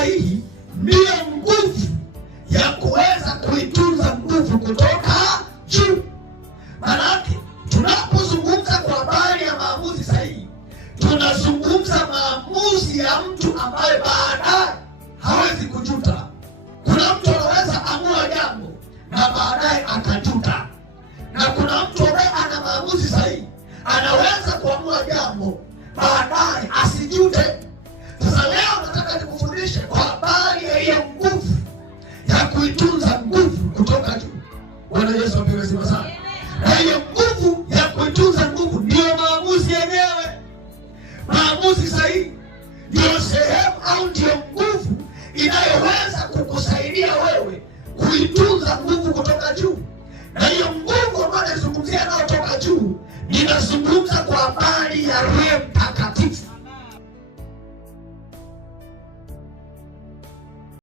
sahihi ndiyo nguvu ya kuweza kuitunza nguvu kutoka juu. Maanake tunapozungumza kwa habari ya maamuzi sahihi, tunazungumza maamuzi ya mtu ambaye baadaye hawezi kujuta. Kuna mtu anaweza amua jambo na baadaye akajuta, na kuna mtu ambaye ana maamuzi sahihi anaweza kuamua jambo baadaye asijute. Sasa leo nataka nikufundishe kwa habari ya hiyo nguvu ya kuitunza nguvu kutoka juu. Bwana Yesu apewe sifa sana. Na hiyo nguvu ya kuitunza nguvu ndiyo maamuzi yenyewe. Maamuzi sahihi ndiyo sehemu au ndiyo nguvu inayoweza kukusaidia wewe kuitunza nguvu kutoka juu. Na hiyo nguvu ambayo nazungumzia inayotoka juu, ninazungumza kwa habari ya Roho Mtakatifu.